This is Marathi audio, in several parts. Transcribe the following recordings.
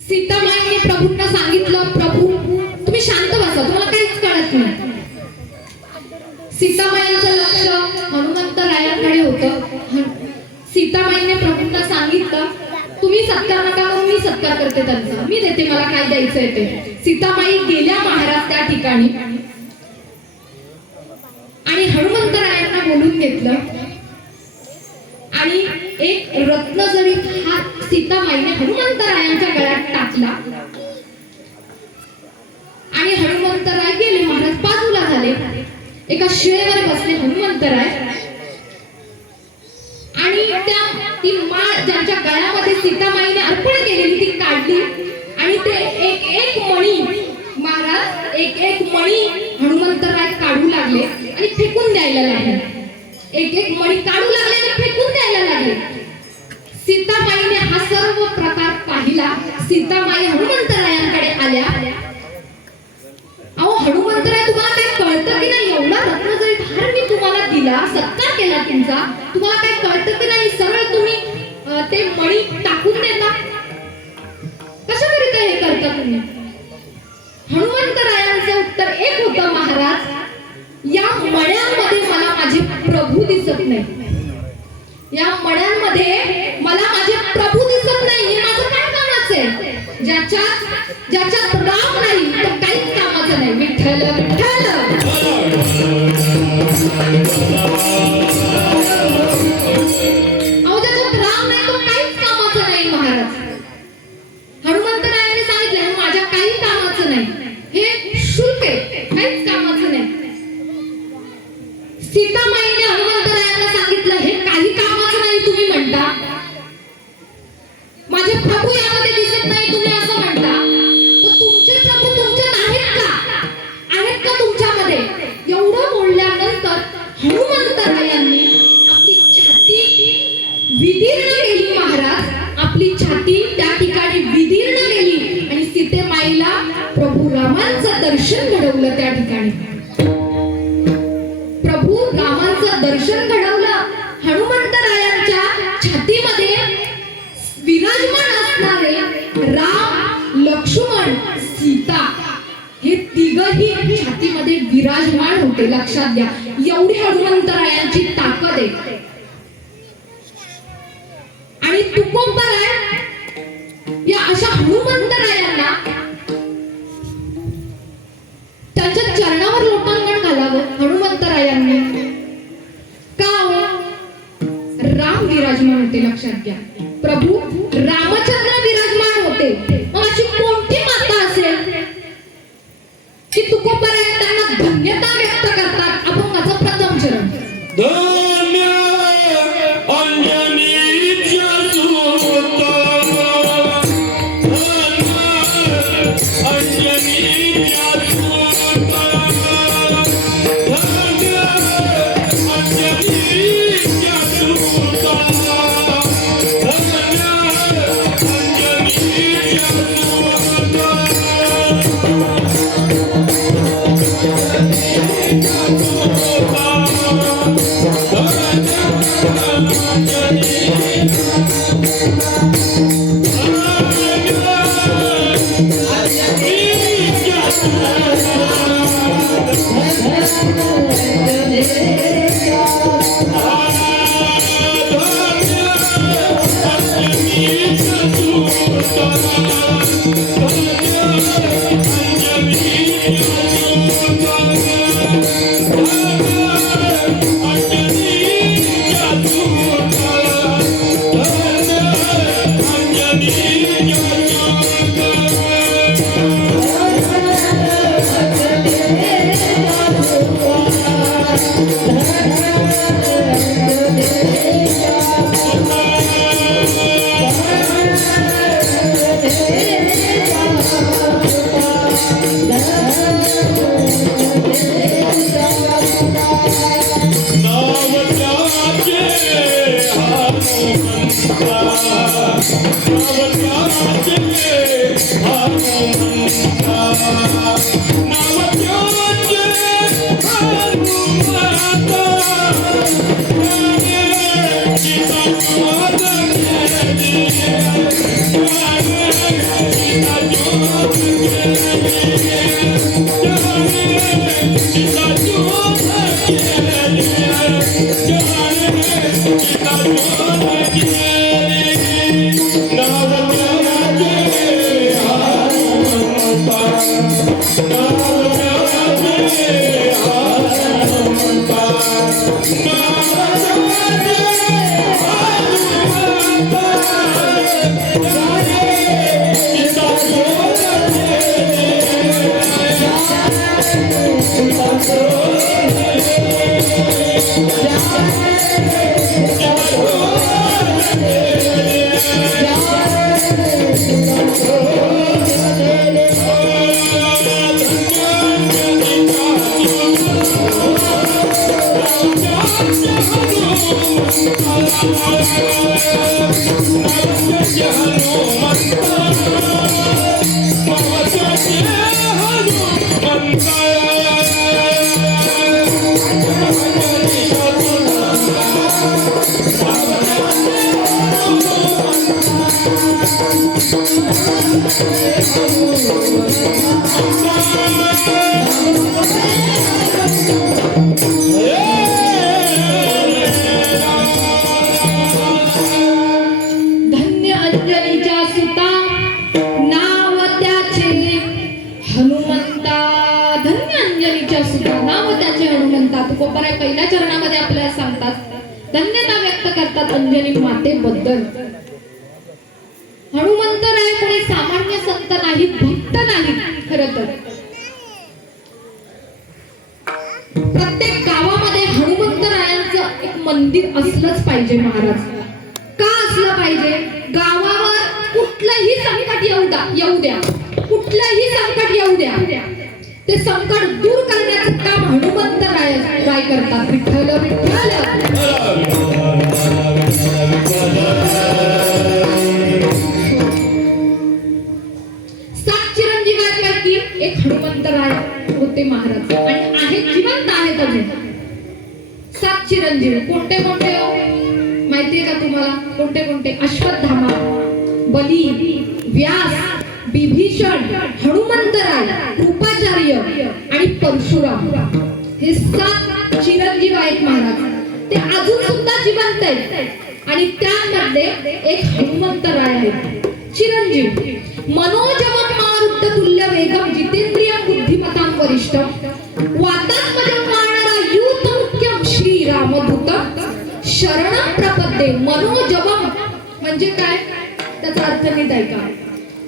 सीतामाईने प्रभूंना सांगितलं प्रभू तुम्ही शांत बसा तुम्हाला काहीच कळत नाही. सीतामाईचं लक्ष हनुमंतरायांकडे होतं. हन- सीतामाईने प्रभूंना सांगितलं तुम्ही सत्कार नका करू मी सत्कार करते त्यांचा. मी देते मला काय द्यायचंय ते. सीतामाई गेल्या महाराज त्या ठिकाणी आणि हनुमंतरायांना बोलून घेतलं. आणि एक रत्न जरी हा सीतामाईने हनुमंतरायांच्या गळ्यात टाकला. आणि हनुमंतराय गेले महाराज बाजूला झाले. एका शिळेवर बसले हनुमंतराय. आणि त्या ती माळ ज्यांच्या गळ्यामध्ये सीतामाईने अर्पण केलेली ती काढली. आणि ते एक एक मणी महाराज एक एक मणी हनुमंतराय काढू लागले. एक एक मणी काढू लागले तर फेकून द्यायला लागले. सीताबाईने हा सर्व प्रकार पाहिला. सीताबाई हनुमंतरायांकडे आल्या. अहो हनुमंतराय तुम्हाला काही कळतं की नाही? एवढा रत्न जरी हार मी तुम्हाला दिला सत्कार केला तुमचा तुम्हाला काही कळतं की नाही? सरळ तुम्ही ते मणी अहो लक्ष्मण सीता हे तिघही छातीमध्ये विराजमान होते लक्षात घ्या. एवढी हनुमंतरायांची ताकद आहे. आणि तुकोबराय या अशा हनुमंतरायांना त्यांच्या चरणावर लोटांगण घालावं हनुमंतरायांनी. का हो? राम विराजमान होते लक्षात घ्या. प्रभू राम Amen. அவன் 何? पहिल्या चरणामध्ये आपल्याला सांगतात. धन्यता व्यक्त करतात अंजनी मातेबद्दल. मंदिर असलंच पाहिजे महाराज. का असलं पाहिजे? गावावर कुठलंही संकट येऊ द्या येऊ द्या. कुठलंही संकट येऊ द्या. ते संकट दूर करण्याचं काम हनुमंत राय राय करतात. विठ्ठल विठ्ठल. सात चिरंजीवांपैकी एक हनुमंतराय होते महाराज. आणि आहेत जिवंत आहेत अजून सात चिरंजीव कोणते कोणते हो? माहितीये का तुम्हाला? कोणते कोणते? अश्वत्थामा बली व्यास बिभीषण हनुमंतराय कृपाचार्य आणि परशुराम. हे सात चिरंजीव आहेत महाराज. ते अजून सुद्धा जिवंत आहेत. आणि त्यामध्ये एक हनुमंतराय आहेत. चिरंजीव मनोजवम मारुद्ध तुल्य वेगम जितेंद्रिय बुद्धिमतां वरिष्ठ वातात्मजं शरण प्रपद्ये मनोजवम म्हणजे काय? त्याचा अर्थ नीट ऐका.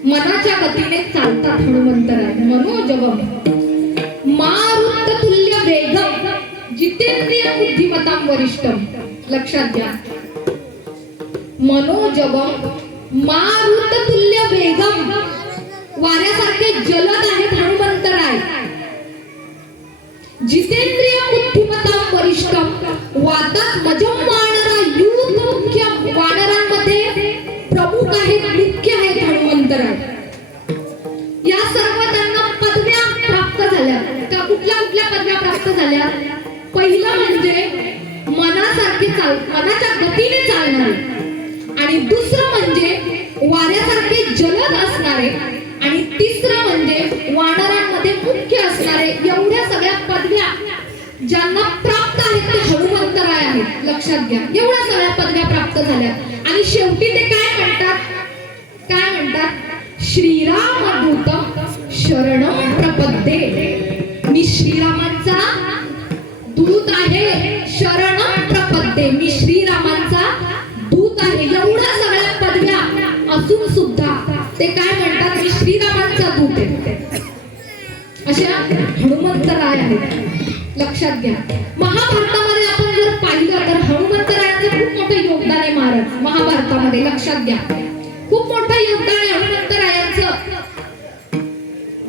मनाच्या गतीने चालतात हनुमंतराय मनोजवम मारुत तुल्य वेगम. जितेंद्रिय बुद्धिमत्ता वरिष्ठ लक्षात घ्या. मनोजवम मारुत तुल्य वेगम. वाऱ्यासारखे जलद आहेत हनुमंतराय जितेंद्रिय बुद्धिमत्ता वरिष्ठ वाता चाल मनाच्या गतीने चालणारे. आणि दुसरं म्हणजे वाऱ्यासारखे जलद असणारे आणि तिसरं म्हणजे वानरांमध्ये मुख्य असणारे एवढ्या सगळ्या पदव्या ज्यांना प्राप्त आहेत ते हनुमंतराय आहेत. लक्षात घ्या. एवढ्या सगळ्या पदव्या प्राप्त झाल्या. आणि शेवटी ते काय म्हणतात? काय म्हणतात? श्रीराम दूत शरण प्रपद्ये. मी श्रीरामांचा अशा हनुमंतराय आहेत. लक्षात घ्या. महाभारतामध्ये आपण जर पाहिलं तर हनुमंतरायाचं खूप मोठं योगदान आहे महाराज. महाभारतामध्ये लक्षात घ्या. खूप मोठं योगदान आहे हनुमंतरायांचं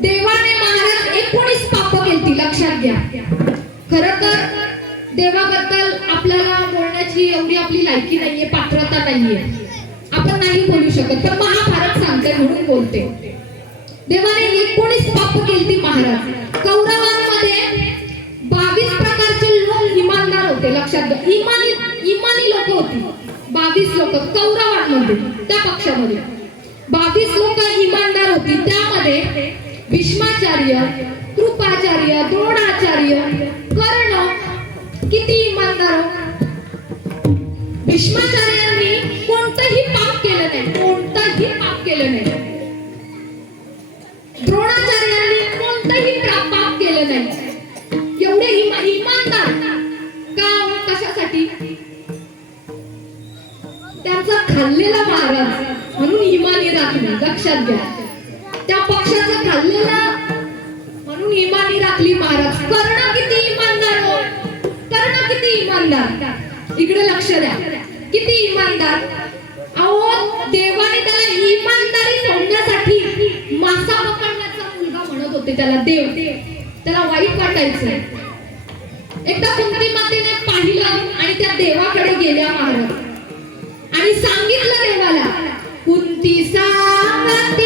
देवाने महाराज एकोणीस पाप केली लक्षात घ्या. खर तर देवाबद्दल आपल्याला बोलण्याची एवढी आपली लायकी नाहीये पात्रता नाहीये. आपण नाही बोलू शकत तर महाभारत सांगते म्हणून बोलते. देवाने एकोणीस पाप केली महाराज. कौरवांमध्ये बावीस प्रकारचे लोक इमानदार होते लक्षात घ्या. इमानी इमानी लोक होती. बावीस लोक कौरवांमध्ये त्या पक्षामध्ये. बावीस लोक इमानदार होती. त्यामध्ये भीष्माचार्य कृपाचार्य द्रोणाचार्य कर्ण किती इमानदार? भीष्माचार्य खाल्लेला महाराज म्हणून इमानी राखली लक्षात घ्या. त्या पक्षाचं खाल्लेला म्हणून इमानी राखली महाराज कर्ण किती इमानदार हो. कर्ण किती इमानदार. इकडे लक्ष द्या. किती इमानदार. अहो देवाने त्याला इमानदारी सोडण्यासाठी मासा पकडण्याचा मुलगा म्हणत होते त्याला देव. त्याला वाईट वाटायचं. एकदा कुंती मातेने पाहिलं आणि त्या देवाकडे गेल्या महाराज आणि सांगितलं देवाला कुंती सांगती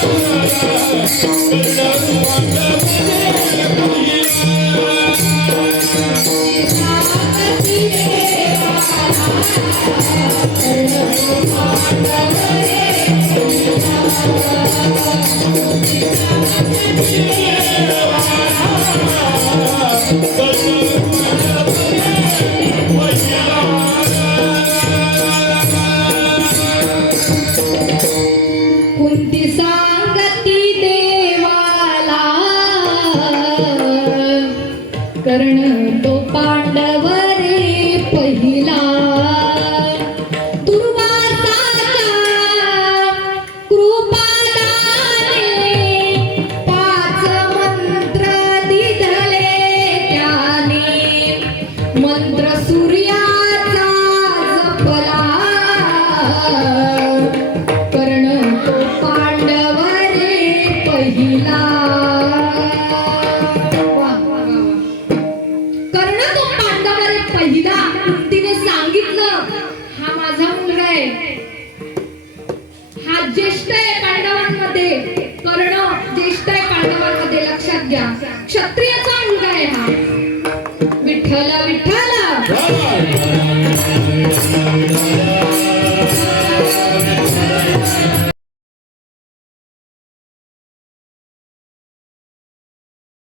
कुंती कर्ण क्षत्रियाचा मुलगा आहे हा.